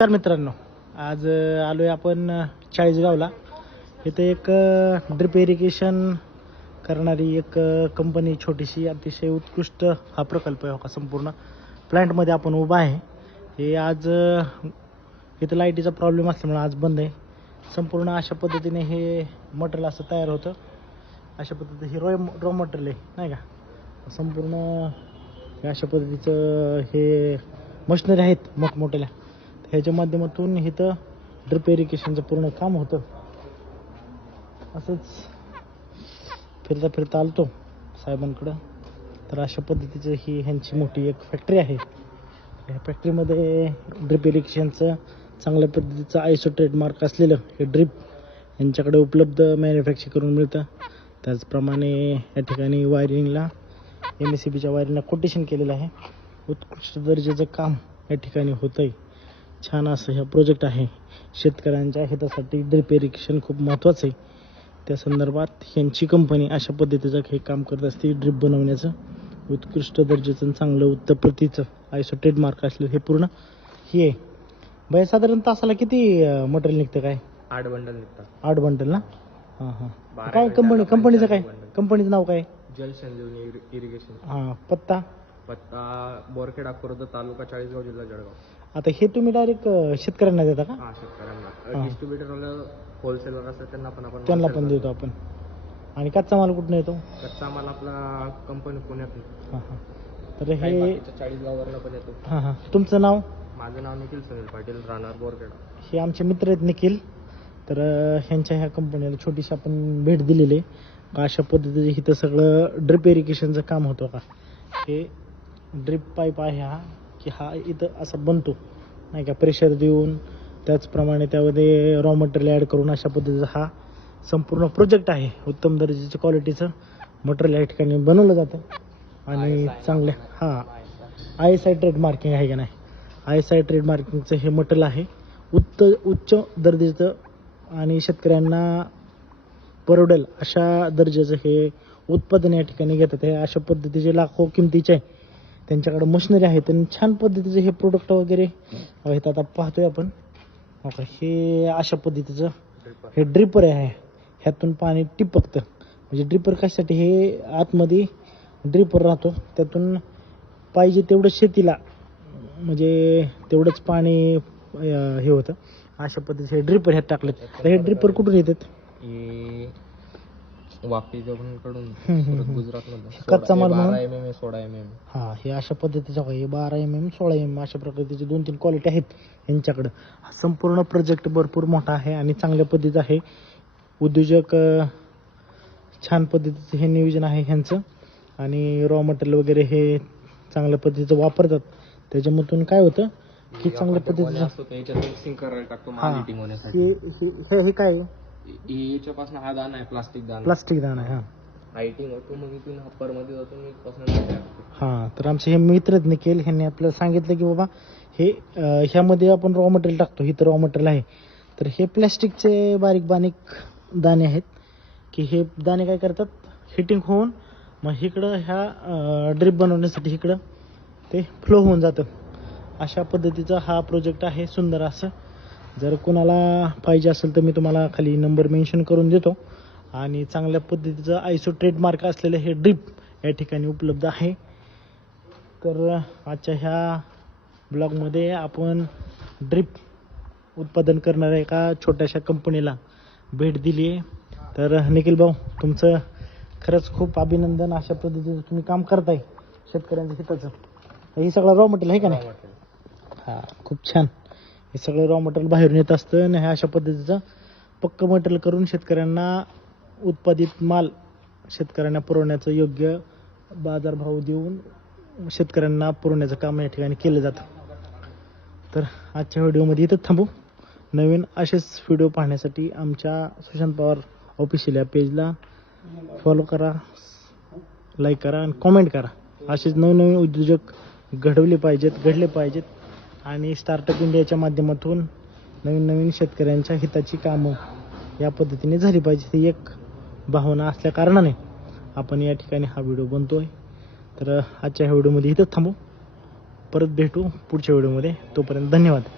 तर मित्रांनो आज आलो आलोय आपण चाळीसगावला. इथं एक ड्रिप इरिगेशन करणारी एक कंपनी छोटीशी अतिशय उत्कृष्ट हा प्रकल्प आहे हो का संपूर्ण प्लॅन्टमध्ये आपण उभा आहे. हे आज इथं लाईटीचा प्रॉब्लेम असल्यामुळे आज बंद आहे. संपूर्ण अशा पद्धतीने हे मटेरियल असं तयार होतं. अशा पद्धतीने हे रॉ रॉ मटेरियल आहे नाही का? संपूर्ण हे अशा पद्धतीचं हे मशिनरी आहेत मोठमोठ्याल्या. ह्याच्या माध्यमातून इथं ड्रिप इरिगेशनचं पूर्ण काम होतं. असंच फिरता फिरता आलतो साहेबांकडं. तर अशा पद्धतीचं ही ह्यांची मोठी एक फॅक्टरी आहे. या फॅक्टरीमध्ये ड्रिप इरिगेशनचं चांगल्या पद्धतीचं आयसो ट्रेडमार्क असलेलं हे ड्रिप यांच्याकडे उपलब्ध मॅन्युफॅक्चर करून मिळतं. त्याचप्रमाणे या ठिकाणी वायरिंगला एम एस सी बीच्या वायरिंगला कोटेशन केलेलं आहे. उत्कृष्ट दर्जाचं काम या ठिकाणी होतं आहे छान असं हे प्रोजेक्ट आहे. शेतकऱ्यांच्या हितासाठी ड्रिप इरिगेशन खूप महत्त्वाचं आहे. त्या संदर्भात ह्यांची कंपनी अशा पद्धतीचं हे काम करत असते ड्रिप बनवण्याचं. उत्कृष्ट दर्जाचं चांगलं उत्तर प्रतीचं आयसो ट्रेडमार्क असलेलं हे पूर्ण हे आहे. बाय साधारण तासाला किती मटेरियल निघतं काय? आठ बंडल निघतात. आठ बंडल ना? हां हां. काय कंपनी कंपनीचं काय. कंपनीचं नाव काय? जल संजीवनी इरि- इरिगेशन हां पत्ता? पत्ता बोरखेडा खुर्द तालुका चाळीसगाव जिल्हा जळगाव. आता हे तुम्ही डायरेक्ट शेतकऱ्यांना देता का? हा शेतकऱ्यांना. हा. डिस्ट्रीब्युटरला होलसेलर असतात त्यांना पण आपण त्यांना wholesale पण देतो आपण. आणि कच्चा माल कुठून येतो? करतो. कच्चा माल आपला कंपनी पुण्यात हां तर हे चाळीसगाववरनं पण येतो. हां हां. तुमचं नाव? माझं नाव निखिल सुनील पाटील राहणार बोरखेडा. हे आमचे मित्र आहेत निखिल. तर अं, ह्यांच्या ह्या कंपनीला छोटीशी आपण भेट दिलेली आहे. का अशा पद्धतीचं इथं सगळं ड्रिप इरिगेशनचं काम होतं का? हे ड्रिप पाईप आहे हा. की हा इथं असा बनतो. नाही का? प्रेशर देऊन त्याचप्रमाणे त्यामध्ये रॉ मटेरियल ॲड करून अशा पद्धतीचा हा संपूर्ण प्रोजेक्ट आहे. उत्तम दर्जाच्या क्वालिटीचं मटेरियल या ठिकाणी बनवलं जातं. आणि चांगल्या हां I S I trade marking आहे का नाही? आय एस आय ट्रेड मार्किंगचं हे मटेरियल आहे. उत्त उच्च दर्जाचं आणि शेतकऱ्यांना परवडेल अशा दर्जाचं हे उत्पादन या ठिकाणी घेतात. हे अशा पद्धतीचे लाखो किमतीचे आहे. त्यांच्याकडे मशिनरी आहेत आणि छान पद्धतीचं हे प्रोडक्ट वगैरे आहेत. आता पाहतोय आपण. का हे अशा पद्धतीचं हे ड्रिपर आहे. ह्यातून पाणी टिपकतं. म्हणजे ड्रिपर कशासाठी? हे आतमध्ये ड्रिपर राहतो. त्यातून पाहिजे तेवढं शेतीला म्हणजे तेवढंच पाणी हे होतं. अशा पद्धतीचे हे ड्रिपर ह्यात टाकलेत. तर हे ड्रिपर कुठून येतात? वापी कडून. गुजरात कच्चा माल म्हणून? एम एम सोळा एम एम हां हे अशा पद्धतीचं आहे. हे बारा एम एम सोळा एम एम अशा प्रकारचे दोन तीन क्वालिटी आहेत यांच्याकडं संपूर्ण प्रोजेक्ट भरपूर मोठा आहे आणि चांगल्या पद्धतीचं आहे उद्योजक छान पद्धतीचं हे नियोजन आहे ह्यांचं आणि रॉ मटेरियल वगैरे हे चांगल्या पद्धतीचं वापरतात त्याच्यामधून काय होतं की चांगल्या पद्धतीचं हा. काय याच्यापासून हा दाना आहे प्लास्टिक दाना. प्लास्टिक दाणा आहे हां. हायटिंग होतो मग इथून हप्परमध्ये जातो मी पासून हां तर आमचे हे मित्र निखिल ह्यांनी आपल्याला सांगितलं की बाबा हे ह्यामध्ये आपण रॉ मटेरियल टाकतो इथं रॉ मटेरियल आहे. तर हे प्लॅस्टिकचे बारीक बारीक दाणे आहेत की हे दाणे काय करतात? हिटिंग होऊन मग इकडं ह्या ड्रिप बनवण्यासाठी इकडं ते फ्लो होऊन जातं. अशा पद्धतीचा हा प्रोजेक्ट आहे सुंदर असं. जर कोणाला पाहिजे असेल तर मी तुम्हाला खाली नंबर मेन्शन करून देतो. आणि चांगल्या पद्धतीचं आयसो ट्रेडमार्क असलेलं हे ड्रिप या ठिकाणी उपलब्ध आहे. तर आजच्या ह्या ब्लॉगमध्ये आपण ड्रिप उत्पादन करणाऱ्या एका छोट्याशा कंपनीला भेट दिली आहे. तर निखिल भाऊ तुमचं खरंच खूप अभिनंदन. अशा पद्धतीचं तुम्ही काम करताय शेतकऱ्यांच्या हिताचं. हे सगळं रॉ मटेरियल आहे का नाही? हा खूप छान. हे सगळं रॉ मटेरियल बाहेरून येत असतं आणि हे अशा पद्धतीचं पक्क मटेरियल करून शेतकऱ्यांना उत्पादित माल शेतकऱ्यांना पुरवण्याचं योग्य बाजारभाव देऊन शेतकऱ्यांना पुरवण्याचं काम या ठिकाणी केलं जातं. तर आजच्या व्हिडिओमध्ये इथंच थांबू. नवीन असेच व्हिडिओ पाहण्यासाठी आमच्या सुशांत पवार ऑफिशियल या पेजला फॉलो करा लाईक करा आणि कॉमेंट करा. असेच नवनवीन उद्योजक घडवले पाहिजेत घडले पाहिजेत. आणि स्टार्टअप इंडियाच्या माध्यमातून नवीन नवीन शेतकऱ्यांच्या हिताची कामं या पद्धतीने झाली पाहिजे. ही एक भावना असल्या कारणाने आपण या ठिकाणी हा व्हिडिओ बनतोय. तर आजच्या ह्या व्हिडिओमध्ये इथंच थांबू. परत भेटू पुढच्या व्हिडिओमध्ये. तोपर्यंत धन्यवाद.